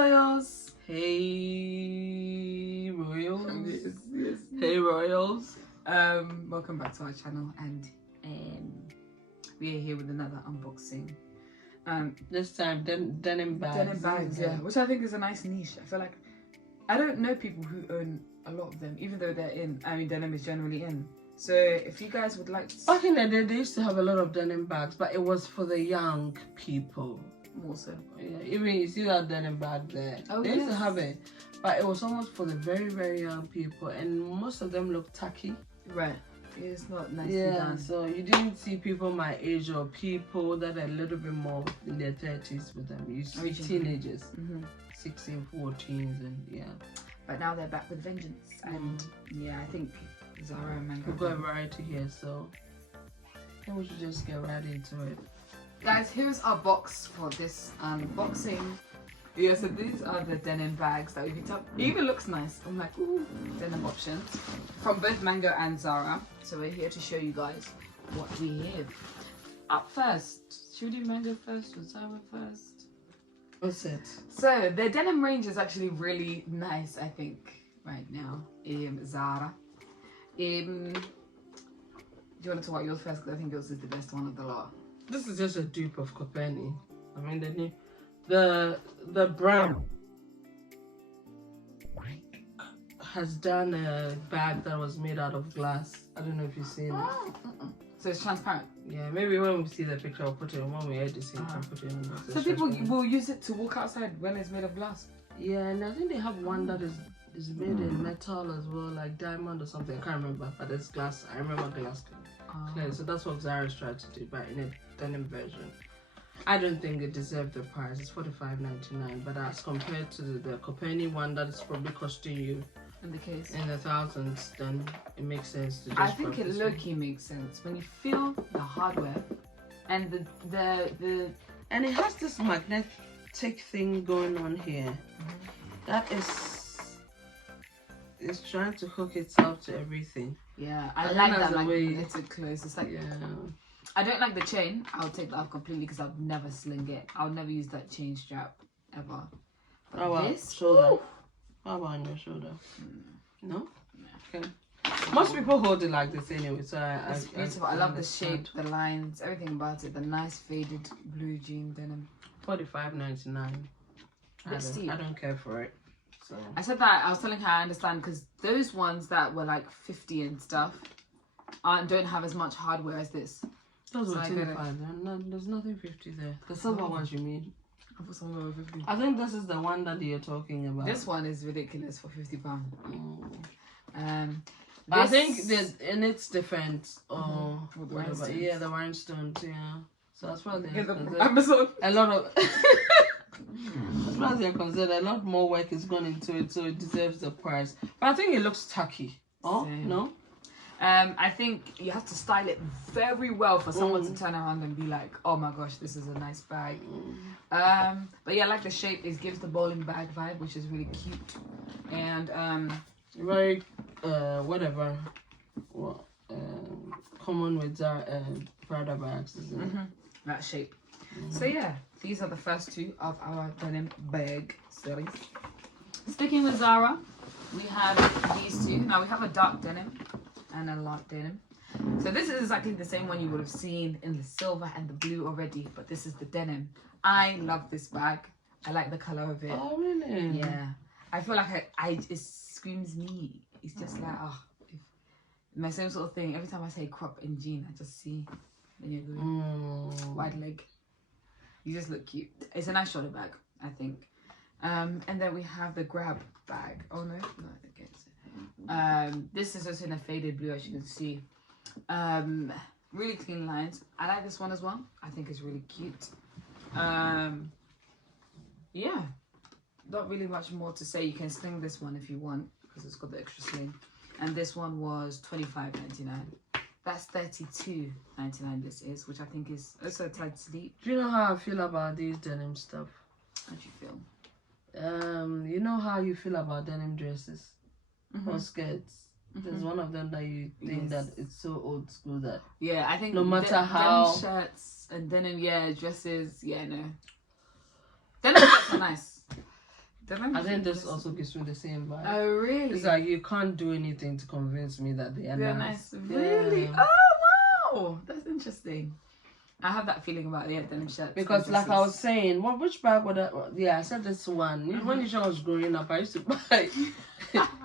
Loyals. Hey Royals. Yes. Hey Royals. Welcome back to our channel, and we are here with another unboxing. This time denim bags. Denim bags, yeah, which I think is a nice niche. I feel like I don't know people who own a lot of them, even though they're in. I mean, denim is generally in. So if you guys would like to, Back in the day, they used to have a lot of denim bags, but it was for the young people. more so. Yeah, even you see that denim bag there. Oh, they used to yes. have it, but it was almost for the very, very young people, and most of them look tacky. Right. It's not nicely Yeah, done. so you didn't see people my age or people that are a little bit more in their 30s with them. You see teenagers, 16, 14s, and yeah. But now they're back with vengeance, and yeah, I think Zara and Mango. We've got a variety here, so I think we should just get right into it. Guys, here's our box for this unboxing. Yeah, so these are the denim bags that we picked up. It even looks nice. I'm like, ooh, denim options from both Mango and Zara. So we're here to show you guys what we have. Up first, should we do Mango first or Zara first? What's it? So the denim range is actually really nice, I think, right now. Zara. Do you want to talk about yours first? Because I think yours is the best one of the lot. This is just a dupe of Copenhagen. I mean, the brand has done a bag that was made out of glass. I don't know if you've seen it. So it's transparent. Yeah, maybe when we see the picture, I'll put it in. When we edit it, I'll put it in. So people will use it to walk outside when it's made of glass. Yeah, and I think they have one that is made in metal as well, like diamond or something. I can't remember, but it's glass. I remember glass clear. So that's what Zara's tried to do, but in a denim version. I don't think it deserved the price. It's $45.99, but as compared to the Copenhagen one that is probably costing you In the case. in the thousands, then it makes sense to just I think it purchase low-key makes sense when you feel the hardware and the and it has this magnetic thing going on here that is trying to hook itself to everything. yeah, I And like then that there's a way- magnetic close. It's like, Yeah. I don't like the chain. I'll take that off completely because I'll never sling it. I'll never use that chain strap ever. But How about this, shoulder? How about on your shoulder? No? Okay. Most people hold it like this anyway, so it's beautiful. I love the understand. shape, the lines, everything about it. The nice faded blue jean denim. $45.99. I don't care for it. So I said that, I was telling her I understand because those ones that were like 50 and stuff don't have as much hardware as this. those So were I get it. 25. There's nothing 50 there. The silver ones you mean? I thought some were 50. I think this is the one that you're talking about. This one is ridiculous for £50. But I think it's different. With the Whatever. rhinestones. Yeah, the rhinestones. Yeah. So as far as Yeah, they're the concerned, Amazon. a lot of as far as they're concerned, a lot more work is gone into it, so it deserves the price. But I think it looks tacky. Oh Same. no. I think you have to style it very well for someone to turn around and be like, oh my gosh, this is a nice bag. But yeah, I like the shape. It gives the bowling bag vibe, which is really cute. And Very common with Prada bags, isn't it? that shape. So yeah, these are the first two of our denim bag series. Sticking with Zara, we have these two. Now we have a dark denim and a light denim. So this is exactly the same one you would have seen in the silver and the blue already, but this is the denim. I love this bag. I like the color of it. Oh really? Yeah. I feel like it screams me. It's just like, my same sort of thing. Every time I say crop and jean, I just see when you're going wide leg. You just look cute. It's a nice shoulder bag, I think. And then we have the grab bag. Oh no, not against it. This is also in a faded blue, as you can see. Really clean lines. I like this one as well. I think it's really cute. Yeah, not really much more to say. You can sling this one if you want because it's got the extra sling. And this one was $25.99. That's $32.99 this is, which I think is also tight sleep. Do you know how I feel about these denim stuff? How do you feel? You know how you feel about denim dresses or skirts? There's one of them that you think that it's so old school that I think no matter how denim shirts and denim dresses, no. Denim shirts are nice. Denim I is think this nice. also gives me the same vibe. Oh really? It's like you can't do anything to convince me that they are They're nice. nice. Really? Yeah. Oh wow, that's interesting. I have that feeling about denim shirts. Because like I was saying, which bag would I? Yeah, I said this one. When I was growing up, I used to buy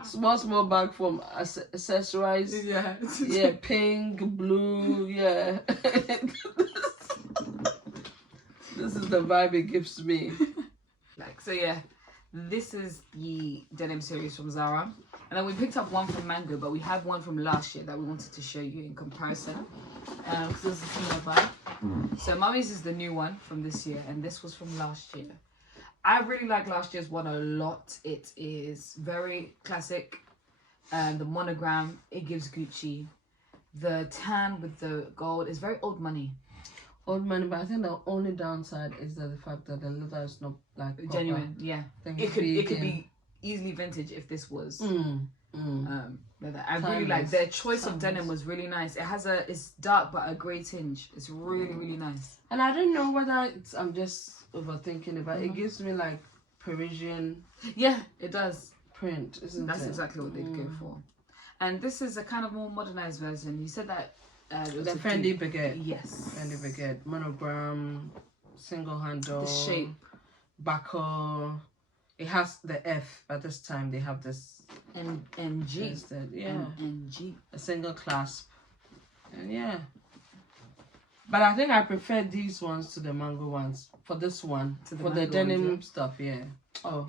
small bag from accessorize. Yeah. Yeah, pink, blue. Yeah. This is the vibe it gives me. Like so, yeah. This is the denim series from Zara, and then we picked up one from Mango, but we have one from last year that we wanted to show you in comparison. Because this is a similar vibe. So Mummy's is the new one from this year, and this was from last year. I really like last year's one a lot. It is very classic. The monogram, it gives Gucci. The tan with the gold is very old money. Old money, but I think the only downside is that the fact that the leather is not like proper. Genuine. Yeah, it could be easily vintage if this was leather. I really like their choice of denim was really nice. It has it's dark but a grey tinge. It's really nice. And I don't know whether I'm just overthinking it, but it gives me like Parisian. Yeah, it does. Print, isn't That's it? exactly what they'd go for. And this is a kind of more modernized version. You said that it was the Fendi baguette. Yes. Fendi baguette, monogram, single handle. The shape. Buckle. It has the F, but this time they have this G. Instead. Yeah. G. A single clasp. And yeah. But I think I prefer these ones to the mango ones. For this one. For the denim stuff, yeah. Oh.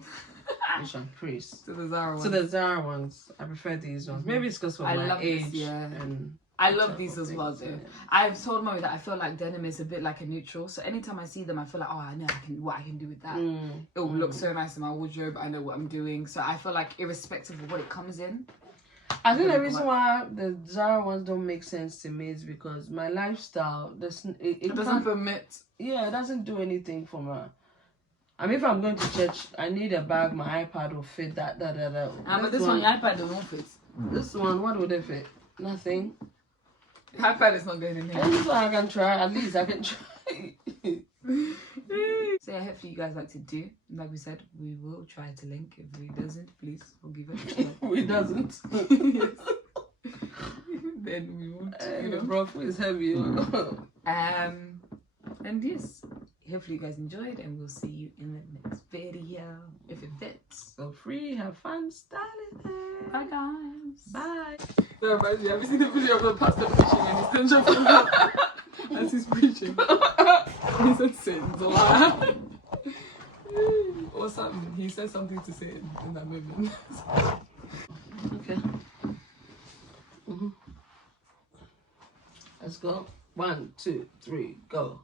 Which one? Priest. To the Zara ones. To the Zara ones. I prefer these ones. Maybe it's because of my age. This, yeah. And I love these as well, though. I've told Mommy that I feel like denim is a bit like a neutral. So anytime I see them, I feel like, oh, I know what I can do with that. It will look so nice in my wardrobe. I know what I'm doing. So I feel like irrespective of what it comes in. I think the reason why the Zara ones don't make sense to me is because my lifestyle, it doesn't permit. Yeah, it doesn't do anything for me. I mean, if I'm going to church, I need a bag. My iPad will fit that. But this one, your iPad doesn't fit. This one, what would it fit? Nothing. The iPad is not going in here. And this one I can try. At least I can try. So yeah, hopefully you guys like to do. Like we said, we will try to link. If we doesn't, please forgive us. We doesn't. Then we won't. The profile is heavy. And yes, hopefully you guys enjoyed, and we'll see you in the next video if it fits. So free, have fun styling it. Bye guys. Bye. No, have you seen the video of the pastor preaching and he's tension from as he's preaching? He said sins or something. He said something to say in that moment. Okay. Let's go. 1, 2, 3, go.